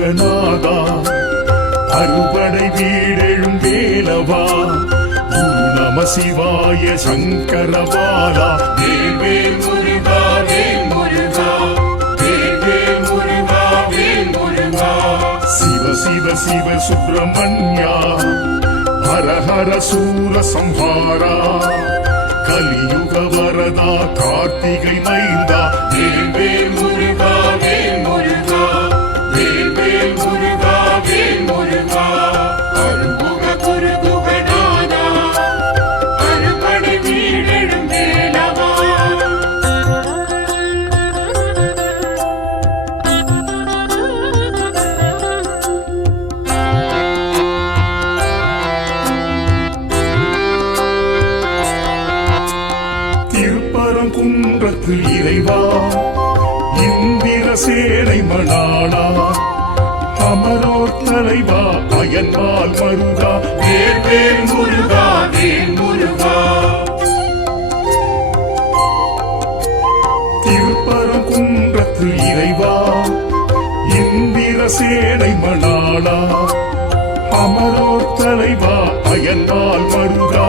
குருகுகநாதா அறுபடை வீடெழும் வேலவா குரு நம சிவாய சங்கரபாலா வேல் முருகா வேல் முருகா வேல் முருகா வேல் முருகா சிவ சிவ சிவ சுப்பிரமணியா ஹர ஹர சூர சம்ஹாரா கலியுக வரதா கார்த்திகை மைந்தா வேல் முருகா வேல் முருகா வேல் முருகா வேல் முருகா அருள்முக குருகுகநாதா அறுபடை வீடெழும் வேலவா திருப்பரங்குன்றத்து இறைவா இந்திர சேனை மணாளா அமரோர் தலைவா அயன்பால் மருகா வேல் முருகா வேல் முருகா திருப்பரங்குன்றத்து இறைவா இந்திர சேனை மணாளா அமரோர் தலைவா அயன்பால் மருகா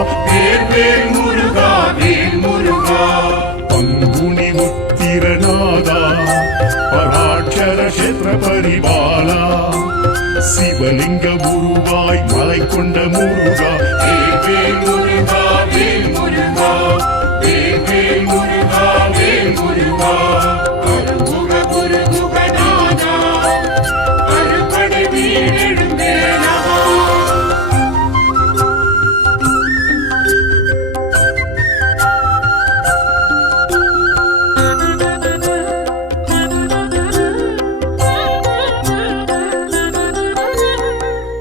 வேல் முருகா வேல் முருகா பங்குனி உத்திரநாதா பராட்சர கஷேத்திர பரிபாலா சிவலிங்க உருவாய் மலை கொண்ட முருகா வேல் முருகா வேல் முருகா வேல் முருகா வேல் முருகா அருள்முக குருகுகநாதா அறுபடை வீடெழும் வேலவா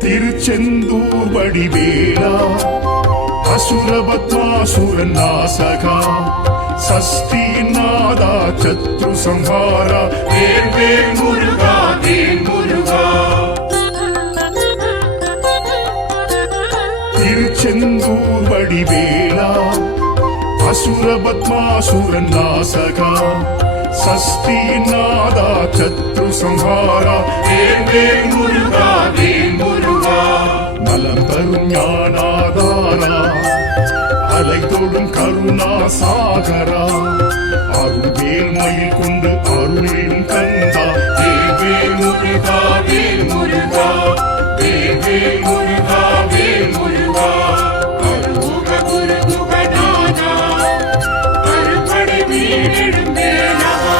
திருச்செந்தூர் வடிவேலா அசுரபத்மாசுரன் நாசகா சஷ்டியின் நாதா சத்ரு சம்ஹாரா வேல் முருகா வேல் முருகா திருச்செந்தூர் வடிவேலா அசுரபத்மாசுரன் நாசகா சஷ்டியின் நாதா சத்ரு சம்ஹாரா வேல் முருகா வேல் முருகா நலம் தரும் ஞானாதாரா அலை தொடும் கருணா சாகரா அருள்வேல் மயில் கொண்டு அருளிடும் கந்தா வேல் முருகா வேல் முருகா வேல் முருகா வேல் முருகா அருள்முக குருகுகநாதா அறுபடை வீடெழும் வேலவா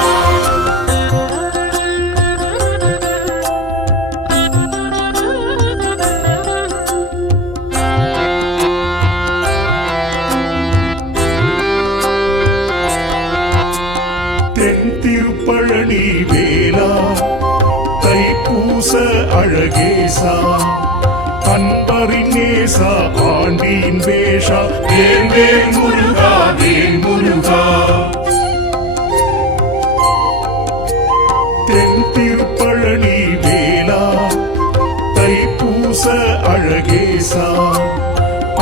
தென் திருப்பழனி வேலா தைப்பூச அழகேசா அன்பரின் நேசா ஆண்டியின் வேஷா வேல் முருகா வேல் முருகா தென் திருப்பழனி வேலா தைப்பூச அழகேசா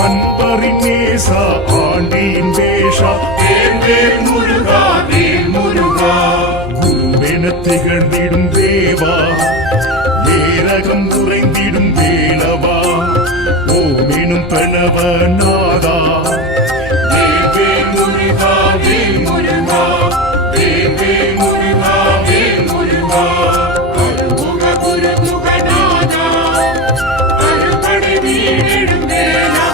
அன்பரின் நேசா ஆண்டியின் வேஷா வேல் முருகா வேல் முருகா குருவென திகழ்ந்திடும் தேவா ஏரகம் குறைந்திடும் வேலவா ஓமெனும் பிரணவ நாதா வேல் முருகா வேல் முருகா வேல் முருகா வேல் முருகா அருள்முக குருகுகநாதா அறுபடை வீடெழும் வேலவா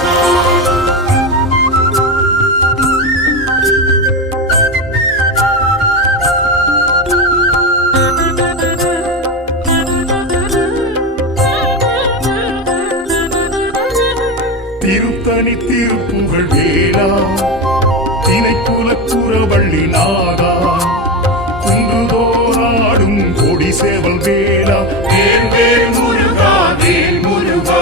திருத்தணி திருப்புகழ் வேலா திணைக்குலக்குறவள்ளி நாதா குன்றுதோராடும் கொடி சேவல் வேலா வேல் முருகா வேல் முருகா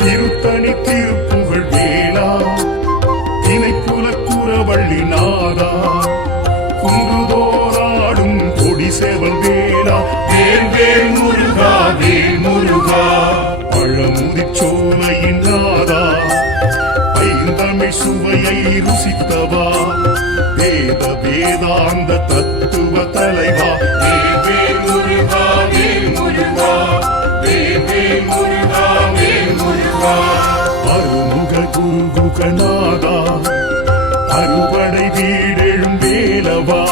திருத்தணி திருப்புகழ் வேலா திணைக்குலக்குறவள்ளி நாதா குன்றுதோராடும் கொடி சேவல் வேலா வேல் முருகா வேல் முருகா பழமுதிச்சோலையின் நாதா ஐந்தமிழ் சுவையை ருசித்தவா வேத வேதாந்த தத்துவ தலைவா வேல் முருகா வேல் முருகா வேல் முருகா வேல் முருகா அருமுக குருகுகநாதா அறுபடை வீடெழும் வேலவா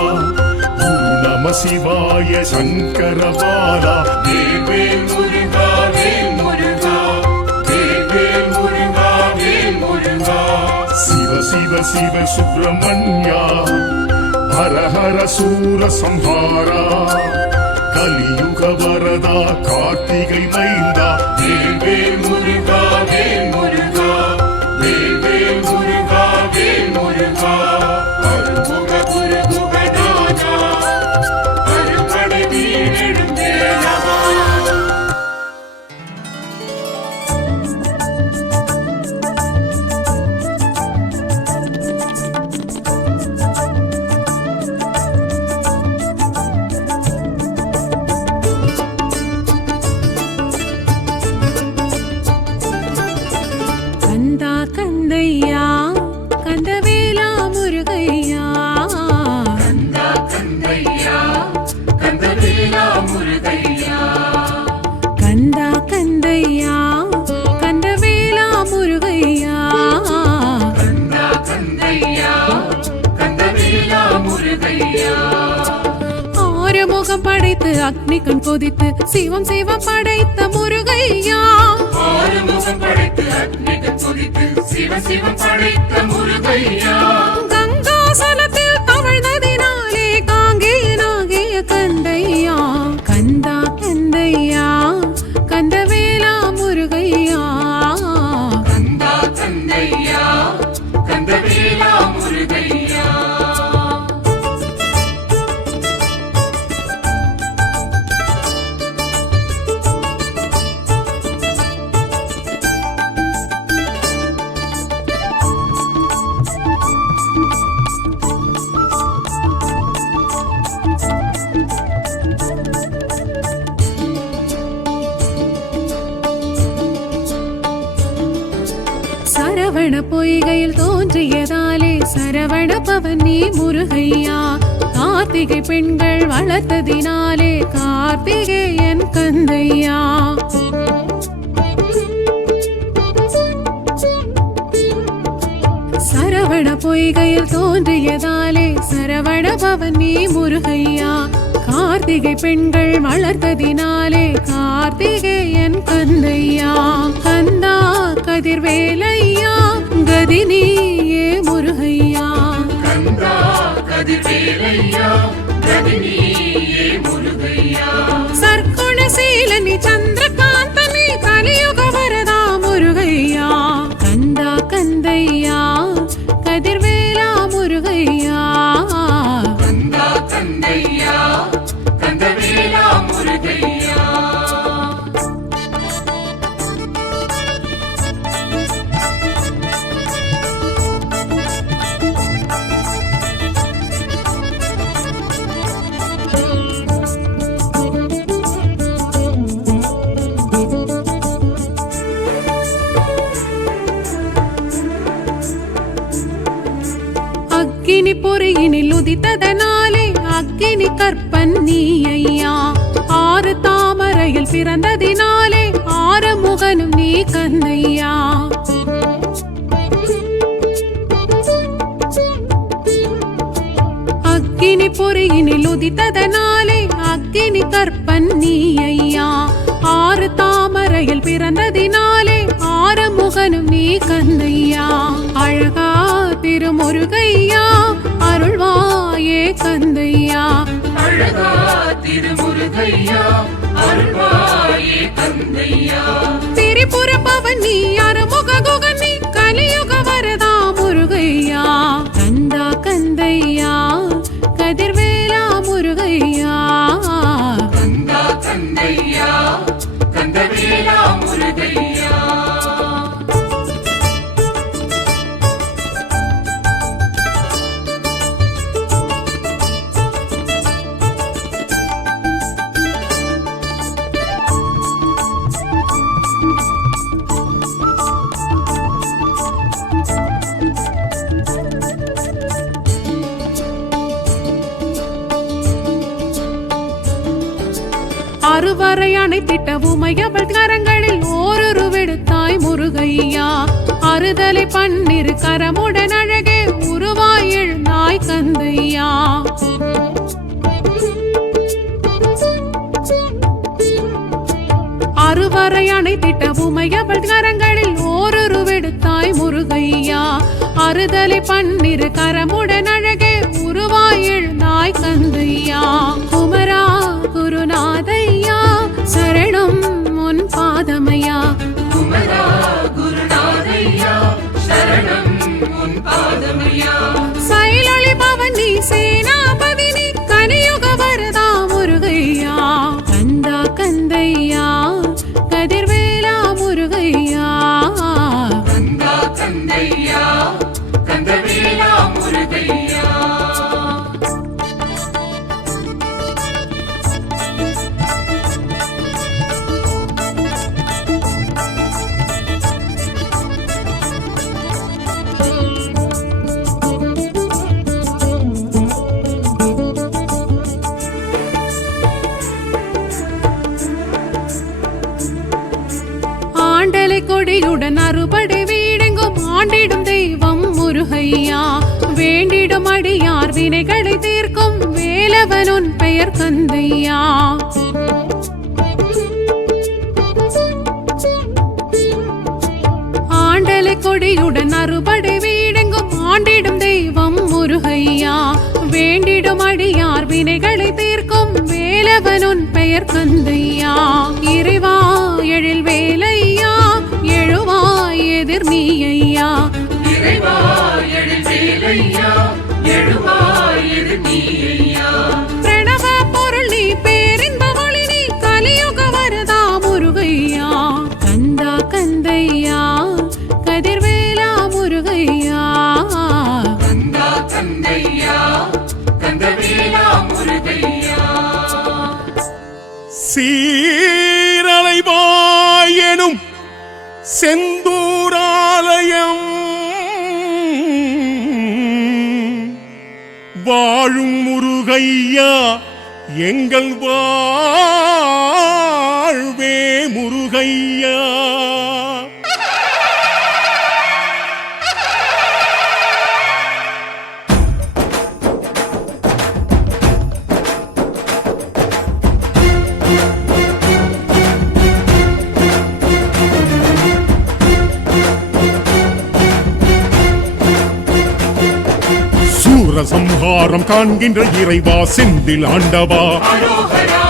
குரு நம சிவாய சங்கரபாலா வேல் முருகா வேல் முருகா வேல் முருகா வேல் முருகா சிவ சிவ சிவ சுப்பிரமணியா ஹர ஹர சூர சம்ஹாரா கலியுக வரதா கார்த்திகை மைந்தா வேல் முருகா வேல் முருகா வேல் முருகா வேல் முருகா அருமுக குருகுகநாதா அறுபடை வீடெழும் வேலவா கந்தா கந்தையா கந்தவேலா முருகையா கந்தா கந்தையா கந்தவேலா முருகையா கந்தா கந்தையா கந்தவேலா முருகையா கந்தா கந்தையா கந்தவேலா முருகையா ஆறுமுகம் படைத்து அக்னி கண் கொதித்து சிவம் சிவம் படைத்த முருகையா ஆறுமுகம் படைத்து அக்னிகள் கொதித்து சிவ சிவம் படைத்த முருகையா கங்காசலத்தில் தவழ்ந்ததினாலே காங்கேயனாகிய கந்தையா கந்தா கந்தையா கந்தவேலா முருகையா கந்தா கந்தையா கந்தவேலா முருகையா சரவண பொய்கையில் தோன்றியதாலே சரவண பவன் நீ முருகையா கார்த்திகை பெண்கள் வளர்த்ததினாலே கார்த்திகேயன் கந்தையா சரவண பொய்கையில் தோன்றியதாலே சரவண பவன் நீ முருகையா கார்த்திகை பெண்கள் வளர்த்ததினாலே கார்த்திகேயன் கந்தையா கந்தா கதிர்வேலையா கதினியே முருகையா கந்தா கதிர்வேலையா கதினியே முருகையா சர்க்குணசீலனி சந்திரகாந்தனி கலியுக வரதா முருகையா கந்தா கந்தையா கதிர்வேலா முருகையா கந்தா கந்தையா கந்தவேலா முருகையா அக்கினி பொறியினில் உதித்ததனாலே அக்கினி கற்பன் நீ ஐயா ஆறு தாமரையில் பிறந்ததினாலே ஆறுமுகனும் நீ கந்தையா அக்கினி பொறியினில் உதித்ததனாலே அக்கினி கற்பன் நீ ஐயா ஆறு தாமரையில் பிறந்ததினாலே ஆறுமுகனும் நீ கந்தையா அழகா திருமுருகையா அருள்வாயே கந்தையா அழகா திருமுருகையா அருள்வாயே கந்தையா திரிபுர பவன் நீ அறுமுக குகன் நீ கலியுக வரதா முருகையா கந்தா கந்தையா கதிர்வேலா முருகையா கந்தா கந்தையா கந்தவேலா முருகையா அருவரை அணைத்திட்ட உமையவள் கரங்களில் ஓருருவெடுத்தாய் முருகையா அறுதலை பன்னிரு கரமுடன் அழகே உருவாய் எழுந்தாய் கந்தையா அருவரை அணைத்திட்ட உமையவள் கரங்களில் ஓருருவெடுத்தாய் முருகையா அறுதலை பன்னிரு கரமுடன் அழகே உருவாய் எழுந்தாய் கந்தையா குமரா குருநாதையா சரணம் உன் பாதமையா குமரா குருநாதையா சரணம் உன் பாதமையா சைலொளி பவனி சேனாபதி நீ கலியுக வரதா முருகையா கந்தா கந்தையா கதிர்வேலா முருகையா கந்தா கந்தையா கந்தவேலா முருகையா ஆண்டலை கொடியுடன் அறுபடை வீடெங்கும் ஆண்டிடும் தெய்வம் முருகையா வேண்டிடும் அடியார் வினைகளை தீர்க்கும் வேலவன் உன் பெயர் கந்தையா ஆண்டலை கொடியுடன் அறுபடை வீடெங்கும் ஆண்டிடும் தெய்வம் முருகையா வேண்டிடும் அடியார் வினைகளை தீர்க்கும் வேலவன் உன் பெயர் கந்தையா இறைவா எழில் வேலையா எழுவாய் எதிர் நீ ஐயா இறைவா எழில் வேலையா எழுவாய் எதிர் நீ ஐயா பிரணவ பொருள் நீ பேரின்ப ஒளி நீ கலியுக வரதா முருகையா கந்தா கந்தையா கதிர்வேலா முருகையா கந்தா கந்தையா கந்தவேலா முருகையா சீரலைவாயெனும் செந்தூராலயம் வாழும் முருகையா எங்கள் வாழ்வே முருகையா சூரசம்ஹாரம் காண்கின்ற இறைவா செந்தில் ஆண்டவா அரோகரா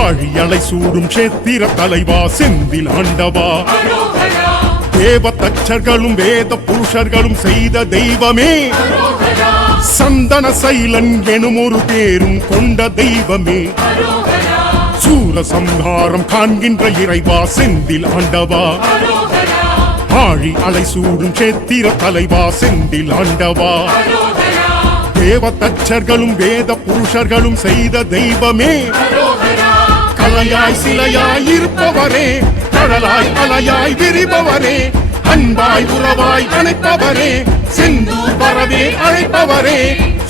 ஆழியலை சூடும் கஷேத்திர தலைவா செந்தில் ஆண்டவா அரோகரா தேவ தச்சர்களும் வேத புருஷர்களும் செய்த தெய்வமே அரோகரா சந்தன சைலன் எனும் ஒரு பேரும் கொண்ட தெய்வமே அரோகரா சூரசம்ஹாரம் காண்கின்ற இறைவா செந்தில் ஆண்டவா அரோகரா ஆழி அலை சூடும் கஷேத்திர தலைவா செந்தில் ஆண்டவா அரோகரா தேவ தச்சர்களும் வேத புருஷர்களும் செய்த தெய்வமே அரோகரா கலையாய் சிலையாய் இருப்பவரே கடலாய் அலையாய் விரிபவரே அன்பாய் உறவாய் அணைப்பவரே செந்தூர் வரவே அழைப்பவரே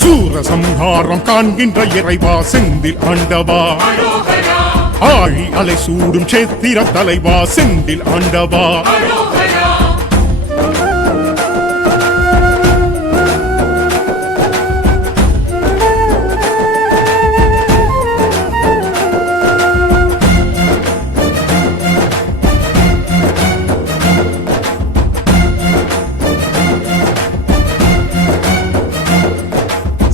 சூரசம்ஹாரம் காண்கின்ற இறைவா செந்தில் ஆண்டவா அரோகரா ஆழி அலை சூடும் கஷேத்திர தலைவா செந்தில் ஆண்டவா அரோகரா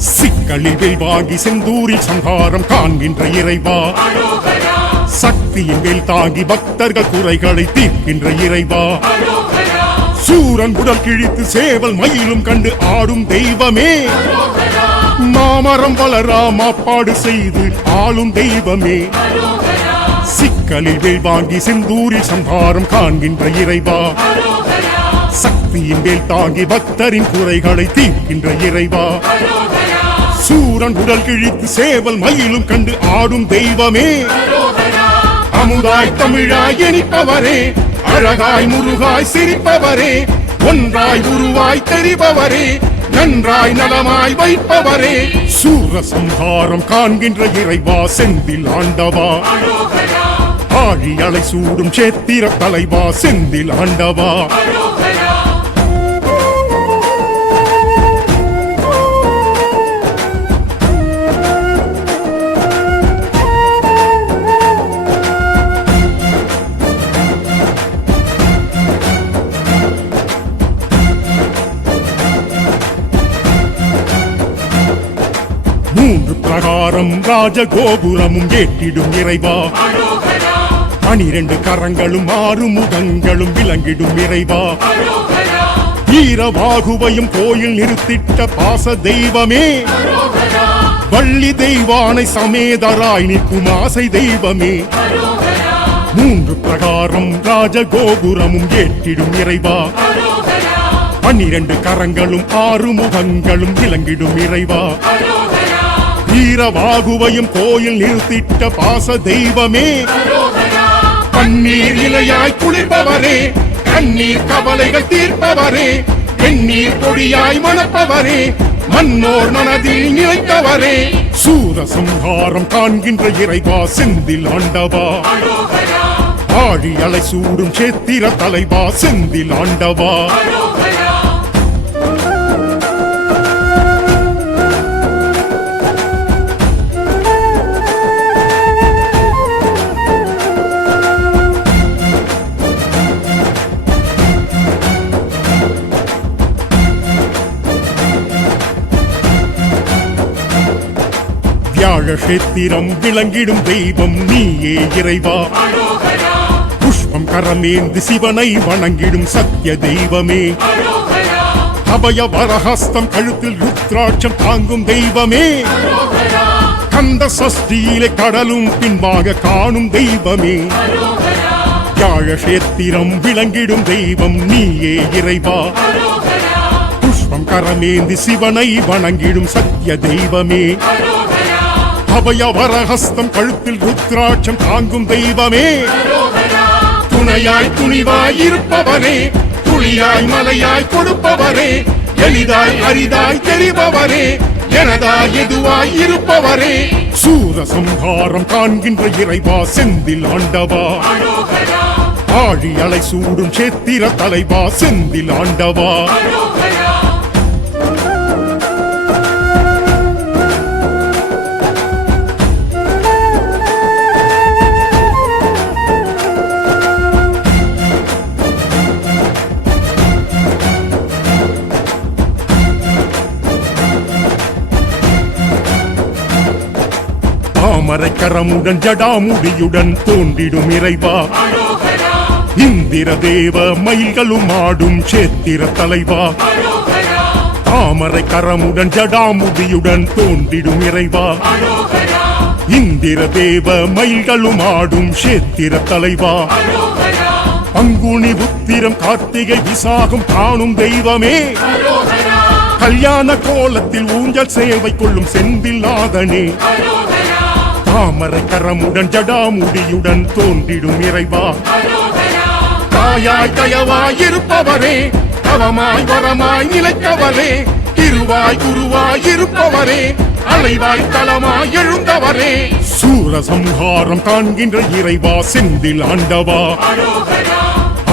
சிக்கலில் வேல்வாகி செந்தூரில் சம்ஹாரம் காண்கின்ற இறைவா அரோகரா சக்தியின் வேல் தாங்கி பக்தர்கள் குறைகளை தீர்க்கின்ற இறைவா அரோகரா சூரன் உடல் கிழித்து சேவல் மயிலும் கண்டு ஆடும் தெய்வமே அரோகரா மாமரம் வளரா மாப்பாடு செய்து ஆளும் தெய்வமே அரோகரா சிக்கலில் வேல் வாங்கி செந்தூரில் சம்ஹாரம் காண்கின்ற இறைவா அரோகரா சக்தியின் வேல் தாங்கி பக்தரின் குறைகளை தீர்க்கின்ற இறைவா அரோகரா சூரன் உடல் கிழித்து சேவல் மயிலும் கண்டு ஆடும் தெய்வமே அரோகரா அமுதாய் தமிழாய் இனிப்பவரே அழகாய் முருகாய் சிரிப்பவரே ஒன்றாய் உருவாய் தெரிபவரே நன்றாய் நலமாய் வைப்பவரே சூரசம்ஹாரம் காண்கின்ற இறைவா செந்தில் ஆண்டவா அரோகரா ஆழி அலை சூடும் சேத்திர தலைவா செந்தில் ஆண்டவா அரோகரா மூன்று பிரகாரம் ராஜகோபுரமும் ஏற்றிடும் இறைவா அரோகரா 12 கரங்களும் 6 முகங்களும் விளங்கிடும் இறைவா அரோகரா வீரவாகுவையும் கோயில் நிறுத்திட்ட பாச தெய்வமே அரோகரா வள்ளி தெய்வானை சமேதராய் நிற்கும் ஆசை தெய்வமே அரோகரா மூன்று பிரகாரம் ராஜகோபுரமும் ஏற்றிடும் இறைவா அரோகரா 12 கரங்களும் 6 முகங்களும் விளங்கிடும் இறைவா அரோகரா வீரவாகுவையும் கோயில் நிறுத்திட்ட பாச தெய்வமே அரோகரா பன்னீர் இலையாய் குளிர்பவரே கண்ணீர் கவலைகள் தீர்ப்பவரே வெந்நீர் பொடியாய் மணப்பவரே மன்னோர் மனதில் நிலைத்தவரே சூரசம்ஹாரம் காண்கின்ற இறைவா செந்தில் ஆண்டவா அரோகரா ஆழி அலை சூடும் சேத்திர தலைவா செந்தில் ஆண்டவா அரோகரா வியாழ கஷேத்திரம் விளங்கிடும் தெய்வம் நீயே இறைவா அரோகரா புஷ்பம் கரமேந்தி சிவனை வணங்கிடும் சத்திய தெய்வமே அரோகரா அபய வரஹஸ்தம் கழுத்தில் ருத்ராட்சம் தாங்கும் தெய்வமே அரோகரா கந்த சஷ்டியிலே கடலும் பின்பாக காணும் தெய்வமே அரோகரா வியாழ கஷேத்திரம் விளங்கிடும் தெய்வம் நீயே இறைவா அரோகரா புஷ்பம் கரமேந்தி சிவனை வணங்கிடும் சத்திய தெய்வமே அரோகரா அபய வரஹஸ்தம் கழுத்தில் ருத்ராட்சம் தாங்கும் தெய்வமே அரோகரா துணையாய் துணிவாய் இருப்பவரே துளியாய் மலையாய் கொடுப்பவரே எளிதாய் அரிதாய் தெரிபவரே எனதாய் எதுவாய் இருப்பவரே சூரசம்ஹாரம் காண்கின்ற இறைவா செந்தில் ஆண்டவா அரோகரா ஆழி அலை சூடும் சேத்திர தலைவா செந்தில் ஆண்டவா அரோகரா தாமரைக்கரமுடன் ஜடாமுடியுடன் தோன்றிடும் இறைவா அரோகரா இந்திர தேவ மயில்களும் ஆடும் சேத்திர தலைவா அரோகரா தாமரைக்கரமுடன் ஜடாமுடியுடன் தோன்றிடும் இறைவா அரோகரா இந்திர தேவ மயில்களும் ஆடும் சேத்திர தலைவா அரோகரா பங்குனி உத்திரம் கார்த்திகை விசாகம் காணும் தெய்வமே அரோகரா கல்யாண கோலத்தில் ஊஞ்சல் சேவை கொள்ளும் செந்தில் நாதனே அரோகரா தாமரைக்கரமுடன் ஜடாமுடியுடன் தோன்றிடும் இறைவா அரோகரா தாயாய் தயவாய் இருப்பவரே தவமாய் வரமாய் நிலைத்தவரே திருவாய் குருவாய் இருப்பவரே அலைவாய் தலமாய் எழுந்தவரே சூரசம்ஹாரம் காண்கின்ற இறைவா செந்தில் ஆண்டவா அரோகரா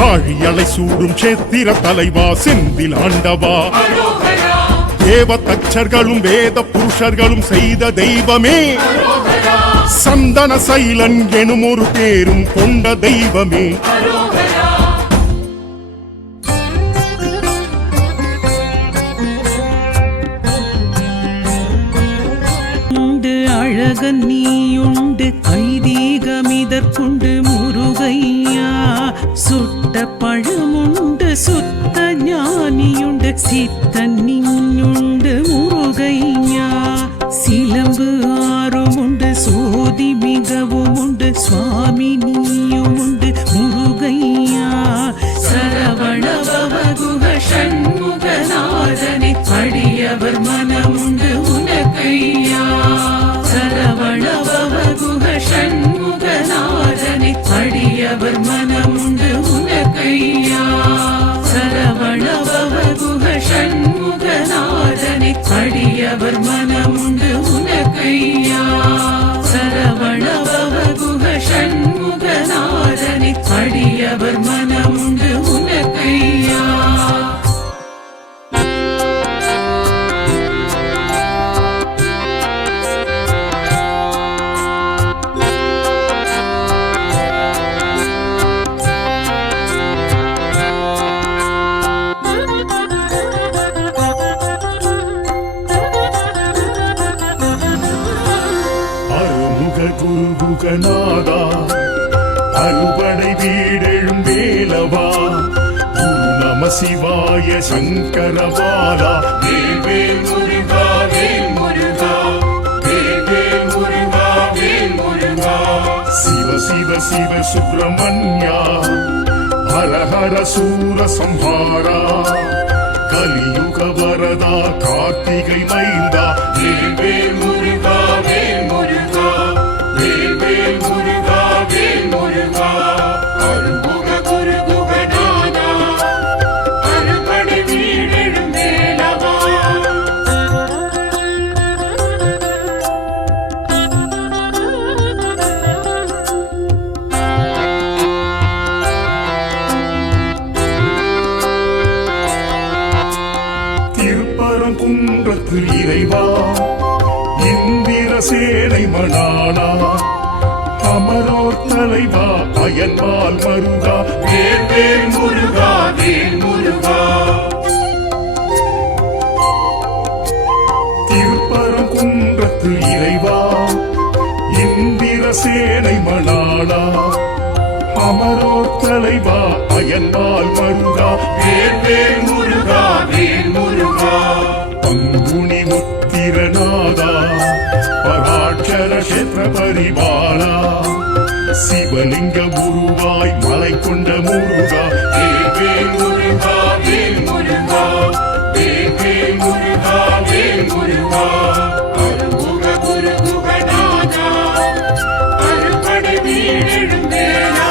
ஆழி அலை சூடும் சேத்திர தலைவா செந்தில் ஆண்டவா அரோகரா தேவ தச்சர்களும் வேத புருஷர்களும் செய்த தெய்வமே அரோகரா சந்தன சைலன் எனும் ஒரு பேரும் கொண்ட தெய்வமே அரோகரா உண்டு அழகன் நீயுண்டு ஐதீகமிதற்குண்டு முருகையா சுட்ட பழமுண்டு சுத்த ஞானியுண்டு சித்தன் நின்னுண்டு முருகையா சிலம்பு ஆறும் உண்டு சோதி மிகவும் உண்டு சுவாமி நீயும் உண்டு முருகையா சரவணபவகுக ஷண்முகநாதனை அடியவர் மனமுண்டு உனக்கையா சரவணபவகுக ஷண்முகநாதனை அடியவர் மனமுண்டு உனக்கையா சரவணபவகுக ஷண்முகநாதனை அடியவர் மனமுண்டு உனக்கையா சரவணபவகுக ஷண்முகநாதனை வேலவா குரு நம சிவாய சங்கரபாலா வேல் முருகா வேல் முருகா வேல் முருகா வேல் முருகா சிவ சிவ சிவ சுப்பிரமணியா ஹர ஹர சூர சம்ஹாரா கலியுக வரதா கார்த்திகை மைந்தா வேல் முருகா வேல் முருகா வேல் முருகா வேல் முருகா அருள்முக குரு குகநாதா அருள்படை வீடெழும் வேலவா திருப்பரங்குன்றத்து இறைவா இந்திர சேனை மணாளா அமரோர் தலைவா அயன்பால் மருகா வேல் முருகா வேல் முருகா திருப்பரங்குன்றத்து இறைவா இந்திர சேனை மணாளா அமரோர் தலைவா அயன்பால் மருகா வேல் முருகா வேல் முருகா பங்குனி உத்திரநாதா பராட்சர கஷேத்திர பரிபாலா சிவலிங்க குருவாய் மலை கொண்ட முருகா வேல் முருகா வேல் முருகா வேல் முருகா வேல் முருகா அருள்முக குரு குகநாதா அருள்படை வீடெழும் வேலவா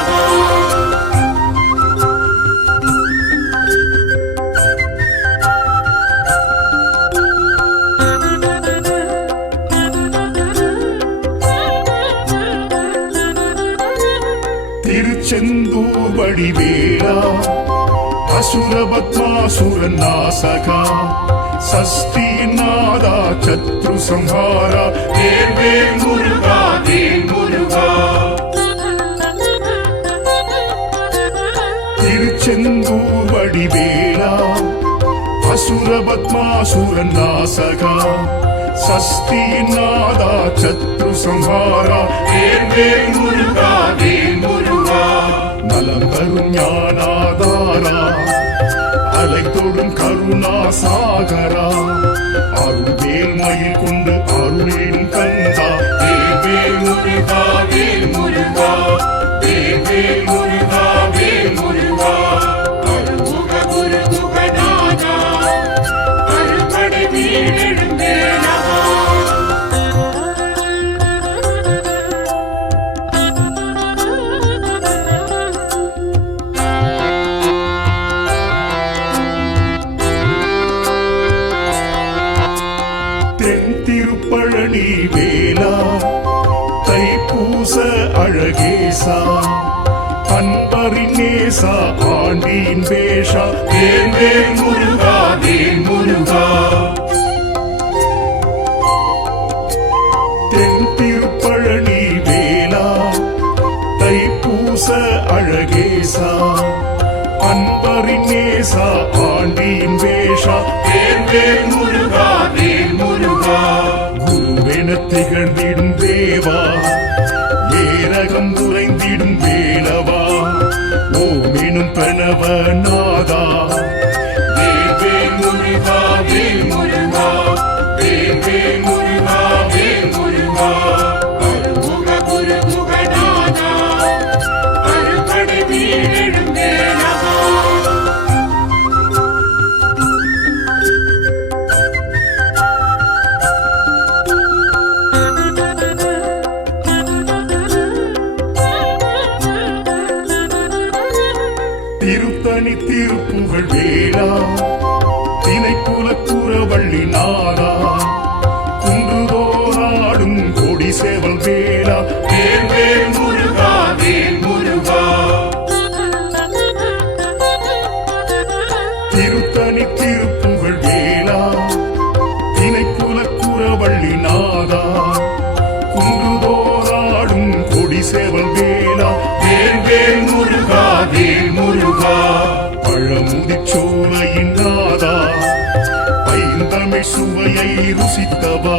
திருச்செந்தூர் வடிவேலா அசுரபத்மாசுரன் நாசகா சஷ்டிநாதா சத்ரு சம்ஹாரா வேல் முருகா வேல் முருகா திருச்செந்தூர் வடிவேலா அசுரபத்மாசுரன் நாசகா சஷ்டிநாதா சத்ரு சம்ஹாரா வேல் முருகா வேல் முருகா நலம் தரும் ஞானாதாரா அலை தொடும் கருணா சாகரா அருள்வேல் மயில் கொண்டு அருளின் கந்தா வேல் முருகா வேல் முருகா வேல் முருகா வேல் முருகா அருள்முக குரு குகநாதா அருள்படை வீடெழும் வேலவா தென் திருப்பழனி வேலா தைப்பூச அழகேசா அன்பரின் நேசா ஆண்டியின் வேஷா வேல் முருகா வேல் முருகா தென் திருப்பழனி வேலா தைப்பூச அழகேசா அன்பரின் நேசா ஆண்டியின் வேஷா வேல் முருகா வேல் முருகா குருவென திகழ்ந்திடும் தேவா ஏரகம் குறைந்திடும் வேலவா ஓமெனும் பிரணவ நாதா வேல் முருகா வேல் முருகா வேல் முருகா வேல் முருகா அருள்முக குரு குகநாதா அருள்படை வீடெழும் வேலவா திருத்தணி திருப்புகழ் வேளா திணைப்புலக்குறவள்ளி நாதா குன்றுதோராடும் கொடி சேவல் வேளா வேல் முருகா வேல் முருகா திருத்தணி திருப்புகழ் வேளா திணைப்புலக்குறவள்ளி நாதா குன்றுதோராடும் கொடி சேவல் வேளா வேல் முருகா வேல் முருகா பழமுதிச்சோலையின் நாதா பைந்தமிழ் சுவையை ருசித்தவா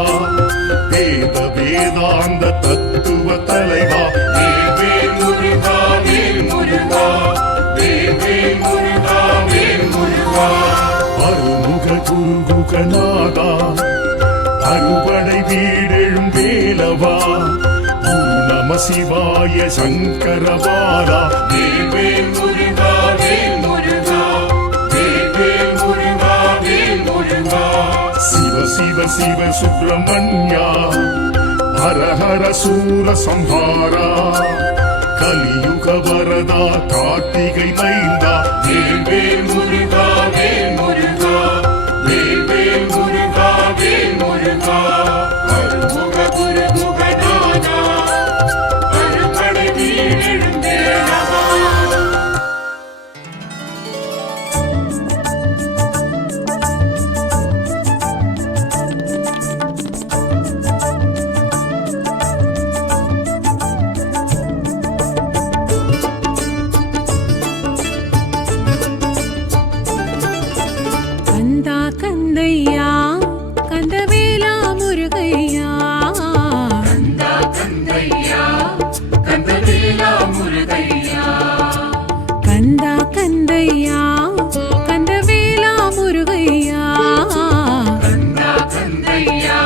வேத வேதாந்த தத்துவ தலைவா வேல் முருகா வேல் முருகா வேல் முருகா வேல் முருகா அருமுக குருகுகநாதா அறுபடை வீடெழும் வேலவா குரு நம சிவாய சங்கரபாலா வேல் வேல் முருகா வேல் முருகா வேல் வேல் முருகா வேல் முருகா சிவ சிவ சிவ சுப்பிரமணியா ஹர ஹர சூர சம்ஹாரா கலியுக வரதா கார்த்திகை மைந்தா வேல் வேல் முருகா வேல் முருகா வேல் வேல் முருகா வேல் முருகா அருமுக குருகுகநாதா அறுபடை வீடெழும் வேலவா கந்தா கந்தையா கந்தவேலா முருகையா கந்தா கந்தையா கந்தவேலா முருகையா கந்தா கந்தையா கந்தவேலா முருகையா கந்தா கந்தையா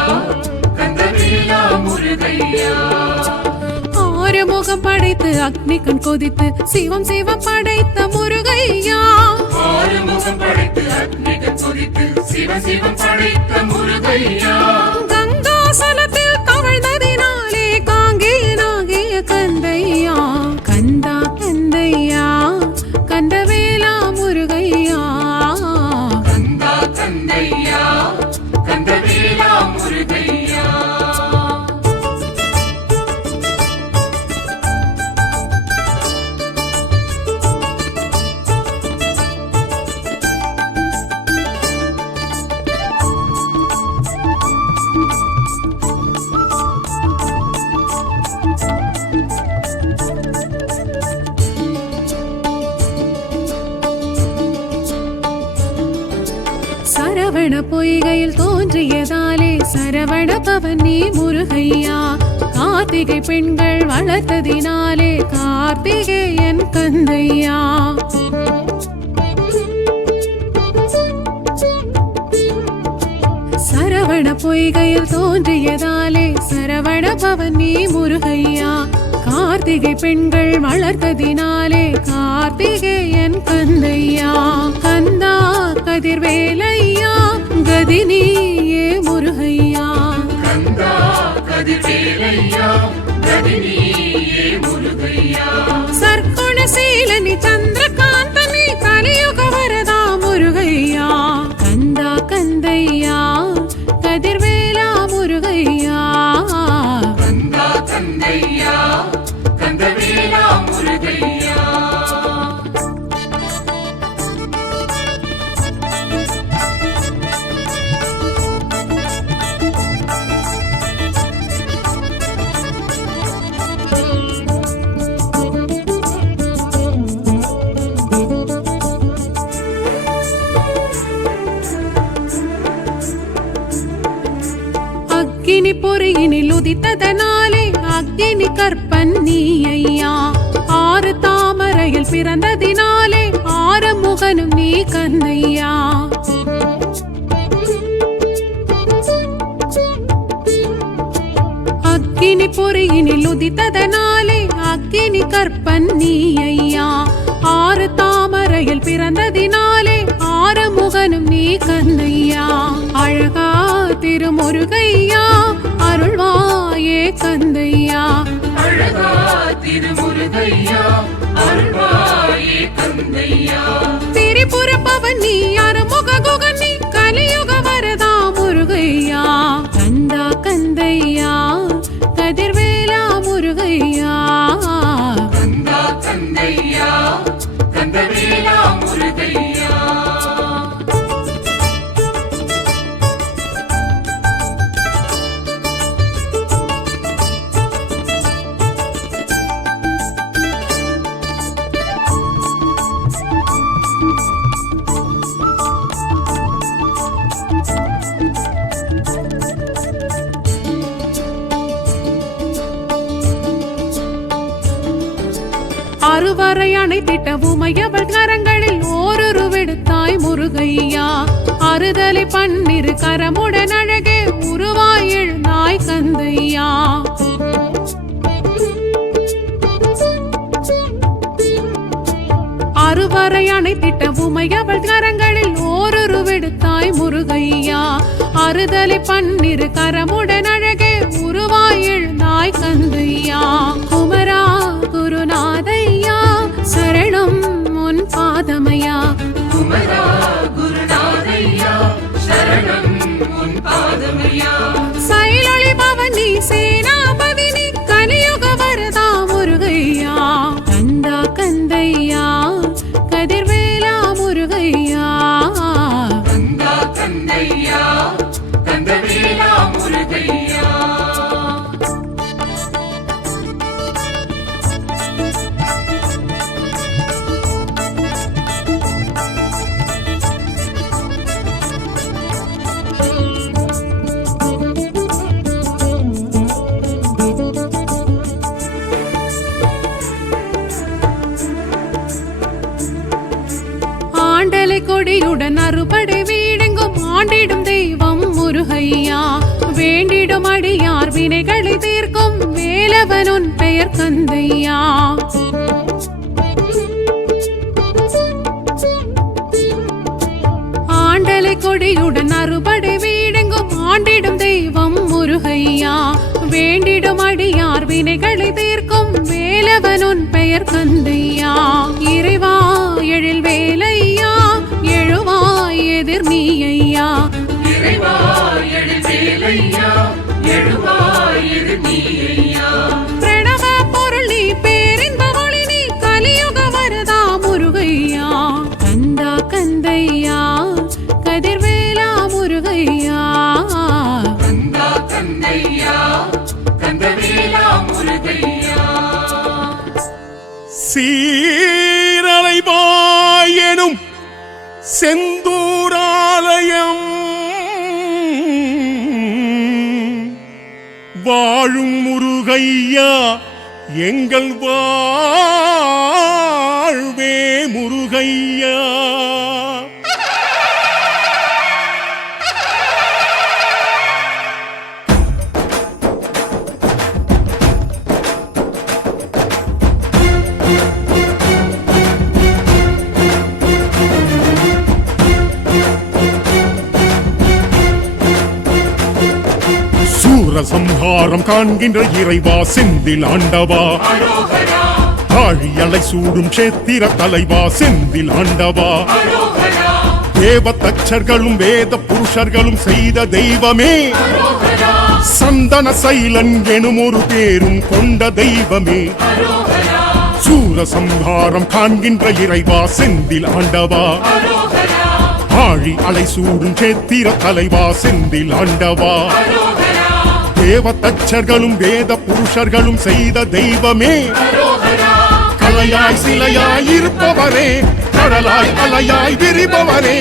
கந்தவேலா முருகையா ஆறுமுகம் படைத்து அக்னி கண் கொதித்து சிவம் சிவம் படைத்த முருகையா ஆறுமுகம் படைத்து அக்னிகள் கொதித்து சிவ சிவம் படைத்த முருகையா கங்காசலத்தில் தவழ்ந்ததினாலே காங்கேயனாகிய கந்தையா கந்தா கந்தையா கந்தவேலா முருகையா கந்தா கந்தையா கந்தவேலா முருகையா சரவண பொய்கையில் தோன்றியதாலே சரவண பவன் நீ முருகையா கார்த்திகை பெண்கள் வளர்த்ததினாலே கார்த்திகேயன் கந்தையா சரவண பொய்கையில் தோன்றியதாலே சரவண பவன் நீ முருகையா கார்த்திகை பெண்கள் வளர்த்ததினாலே கார்த்திகேயன் கந்தையா கந்தா கதிர்வேலையா கதினியே முருகையா கந்தா கதிர்வேலையா கதினியே முருகையா சர்க்குணசீலனி சந்திரகாந்தனி கலியுக வரதா முருகையா கந்தா கந்தையா கதிர்வேலா முருகையா கந்தா கந்தையா கந்தவேலா முருகையா அக்கினி பொறியினில் உதித்ததனாலே அக்கினி கற்பன் நீ ஐயா ஆறு தாமரையில் பிறந்ததினாலே ஆறுமுகனும் நீ கந்தையா அக்கினி பொறியினில் உதித்ததனாலே அக்கினி கற்பன் நீ ஐயா ஆறு தாமரையில் பிறந்ததினாலே ஆறுமுகனும் நீ கந்தையா அழகா திருமுருகையா அருள்வாயே கந்தையா அழகா திருமுருகையா அருள்வாயே கந்தையா திரிபுர பவன் நீ அறுமுக குகன் நீ கலியுக வரதா முருகையா கந்தா கந்தையா கதிர்வேலா முருகையா கந்தா கந்தையா கந்தவேலா முருகையா அறுவரை அணைத்திட்ட உமையவள் கரங்கள் அறுதலை பன்னிரு கரமுடன் அழகே உருவாய் எழுந்தாய் கந்தையா. அறுவரை அணைத்திட்ட உமையவள் கரங்களில் ஓரொரு விடுத்தாய் முருகையா. அறுதலை பன்னிரு கரமுடன் அழகே உருவாய் எழுந்தாய் கந்தையா. குமரா குருநாதையா சரணம் உன் பாதமையா. குமரா குருநாதையா சரணம் உன் பாதமையா. சைலொளி பவனி சேனாபதி நீ கலியுக வரதா முருகையா. கந்தா கந்தையா கதிர்வேலா முருகையா. கந்தா கந்தையா கந்தவேலா முருகையா. ஆண்டலை கொடியுடன் அறுபடை வீடெங்கும் ஆண்டிடும் தெய்வம் முருகையா. வேண்டிடும் அடியார் வினைகளை தீர்க்கும் வேலவன் உன் பெயர் கந்தையா. ஆண்டலை கொடியுடன் அறுபடை வீடெங்கும் ஆண்டிடும் தெய்வம் முருகையா. வேண்டிடும் அடியார் வினைகளை தீர்க்கும் வேலவன் உன் பெயர் கந்தையா. இறைவா எழில் வேலையா எழுவாய் எதிர் நீ ஐயா. இறைவா எழுவேலையா எழுவாய் எதிர் நீ ஐயா. பிரணவ பொருள் நீ பேரின்ப ஒளி நீ கலியுக வரதா முருகையா. கந்தா கந்தையா கதிர்வேலா முருகையா. கந்தா கந்தையா கந்தவேலா முருகையா. சீரலைவாயெனும் செந்தூராலயம் வாழும் முருகையா எங்கள் வாழ்வே முருகையா. சூரசம்ஹாரம் காண்கின்ற இறைவா செந்தில் ஆண்டவா. அரோகரா ஆழியலை சூடும் சேத்திர தலைவா செந்தில் ஆண்டவா. அரோகரா தேவதச்சர்களும் வேத புருஷர்களும் செய்த தெய்வமே. அரோகரா சந்தன சைலன் எனும் ஒரு பேரும் கொண்ட தெய்வமே. அரோகரா சூரசம்ஹாரம் காண்கின்ற இறைவா செந்தில் ஆண்டவா. அரோகரா ஆழி அலை சூடும் சேத்திர தலைவா செந்தில் ஆண்டவா. அரோகரா தேவதச்சர்களும் வேத புருஷர்களும் செய்த தெய்வமே. அரோகரா கலையாய் சிலையாய் இருப்பவரே கடலாய் அலையாய் விரிபவரே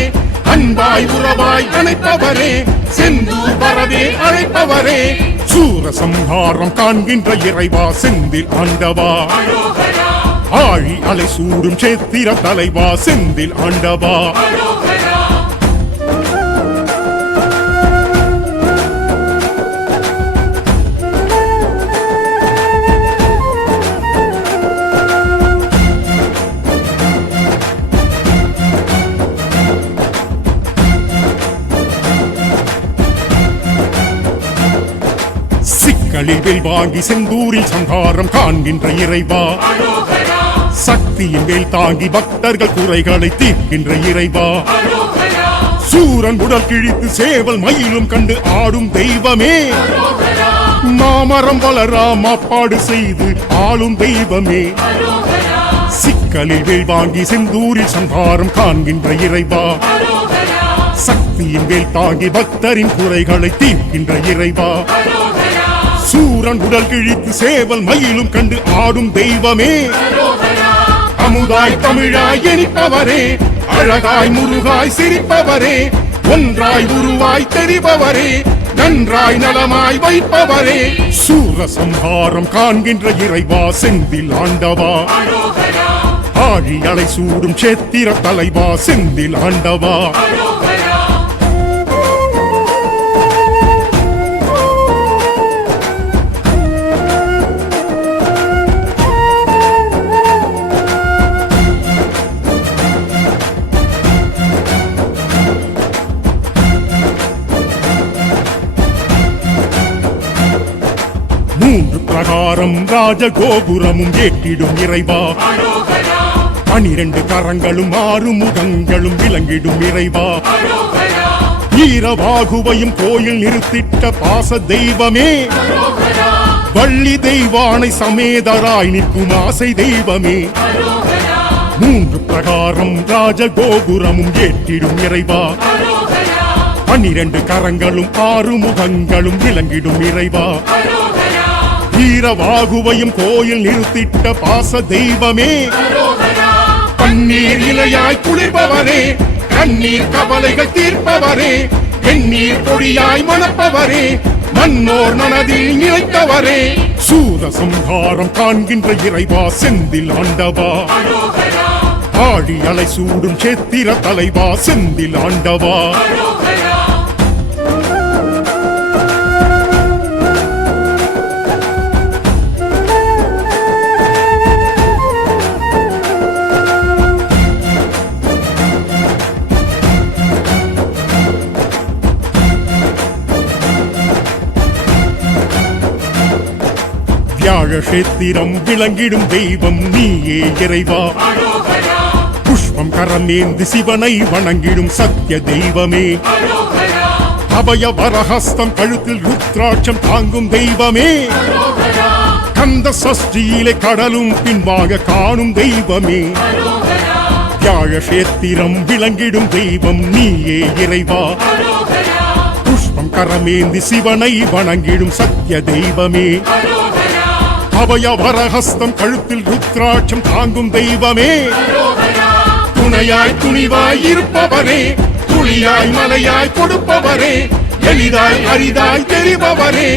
அன்பாய் உறவாய் அணைப்பவரே செந்தூர் வரவே அழைப்பவரே. சூரசம்ஹாரம் காண்கின்ற இறைவா செந்தில் ஆண்டவா. அரோகரா ஆழி அலை சூடும் சேத்திர தலைவா செந்தில் ஆண்டவா. அரோகரா சிக்கலில் வாங்கி செந்தூரில் சங்காரம் காண்கின்ற இறைவா. அரோகரா சக்தியின் மேல் தாங்கி பக்தர்கள் குறைகளை தீர்க்கின்ற இறைவா. அரோகரா சூரன் உடல் கிழித்து சேவல் மயிலும் கண்டு ஆடும் தெய்வமே. அரோகரா மாமரம் வளரா மாப்பாடு செய்து ஆளும் தெய்வமே. அரோகரா சிக்கலில் வேல் வாங்கி செந்தூரில் சங்காரம் காண்கின்ற இறைவா. அரோகரா சக்தியின் மேல் தாங்கி பக்தரின் குறைகளை தீர்க்கின்ற இறைவா. அரோகரா சூரன் உடல் கிழித்து சேவல் மயிலும் கண்டு ஆடும் தெய்வமே. அரோகரா அமுதாய் தமிழாய் எனிப்பவரே அழகாய் முருகாய் சிரிப்பவரே ஒன்றாய் உருவாய் தெரிபவரே நன்றாய் நலமாய் வைப்பவரே. சூரசம்ஹாரம் காண்கின்ற இறைவா செந்தில் ஆண்டவா. அரோகரா ஆழி அலை சூடும் சேத்திர தலைவா செந்தில் ஆண்டவா. அரோகரா பிரகாரம் ராஜகோபுரமும் ஏற்றிடும் இறைவா 12 கரங்களும் 6 முகங்களும் விளங்கிடும் இறைவா ஈரவாகுவையும் கோயில் நிறுத்திட்ட பாச தெய்வமே வள்ளி தெய்வானை சமேதராய் நிற்கும் ஆசை தெய்வமே 3 பிரகாரம் ராஜகோபுரமும் ஏற்றிடும் இறைவா 12 கரங்களும் 6 முகங்களும் விளங்கிடும் இறைவா ஈரவாகுவையும் கோயில் நிறுத்திட்ட பாச தெய்வமே கண்ணீர் இலையாய் குளிர்பவரே கண்ணீர் கவலைகள் தீர்ப்பவரே வெந்நீர் பொடியாய் மணப்பவரே மன்னோர் மனதில் நிலைத்தவரே சூர சம்ஹாரம் காண்கின்ற இறைவா செந்தில் ஆண்டவா ஆடி அலை சூடும் சேத்திர தலைவா செந்தில் ஆண்டவா வியாழக்ஷேத்திரம் விளங்கிடும் தெய்வம் நீயே இறைவா புஷ்பம் கரமேந்தி சிவனை வணங்கிடும் சத்திய தெய்வமே அபய வரஹஸ்தம் கழுத்தில் ருத்ராட்சம் தாங்கும் தெய்வமே கந்த சஷ்டியிலே கடலும் பின்பாக காணும் தெய்வமே வியாழக்ஷேத்திரம் விளங்கிடும் தெய்வம் நீயே இறைவா புஷ்பம் கரமேந்தி சிவனை வணங்கிடும் சத்திய தெய்வமே அபய வரஹஸ்தம் கழுத்தில் ருத்ராட்சம் தாங்கும் தெய்வமே துணையாய் துணிவாய் இருப்பவரே துளியாய் மலையாய் கொடுப்பவரே எளிதாய் அரிதாய் தெரிபவரே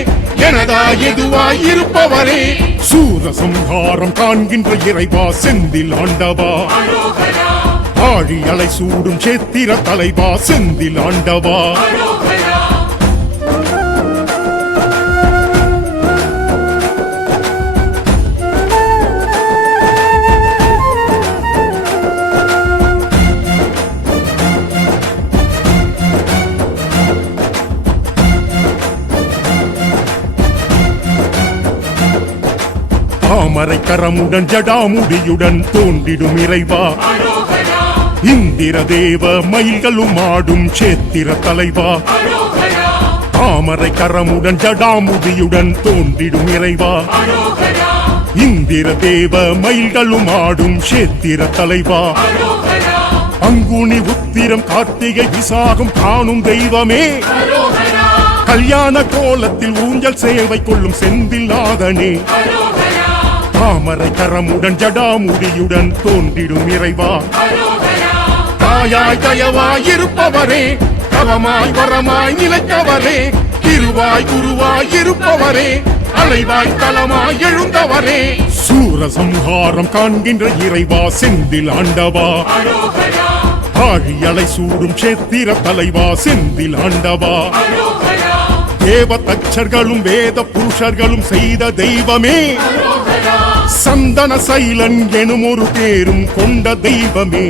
எனதாய் எதுவாய் இருப்பவரே சூர சம்ஹாரம் காண்கின்ற இறைவா செந்தில் ஆண்டவா ஆழி அலை சூடும் சேத்திர தலைவா செந்தில் ஆண்டவா தாமரை கரமுடன் ஜடாமுடியுடன் தோன்றிடும் இறைவா இந்திர தேவ மயில்களும் ஆடும் சேத்திர தலைவா தாமரை கரமுடன் ஜடாமுடியுடன் தோன்றிடும் இறைவா இந்திர தேவ மயில்களும் ஆடும் சேத்திர தலைவா அங்குனி உத்திரம் கார்த்திகை விசாகம் காணும் தெய்வமே கல்யாண கோலத்தில் ஊஞ்சல் சேவை கொள்ளும் செந்தில் நாதனே தாமரை கரமுடன் ஜடாமுடியுடன் தோன்றிடும் இறைவா தாயாய் தயவாய் இருப்பவரே தவமாய் வரமாய் நிலைத்தவரே திருவாய் குருவாய் இருப்பவரே அலைவாய் தலமாய் எழுந்தவரே சூர சம்ஹாரம் காண்கின்ற இறைவா செந்தில் ஆண்டவா ஆழி அலை சூடும் சேத்திர தலைவா செந்தில் ஆண்டவா தேவ தச்சர்களும் வேத புருஷர்களும் செய்த தெய்வமே சந்தன சைலன் எனும் ஒரு பேரும் கொண்ட தெய்வமே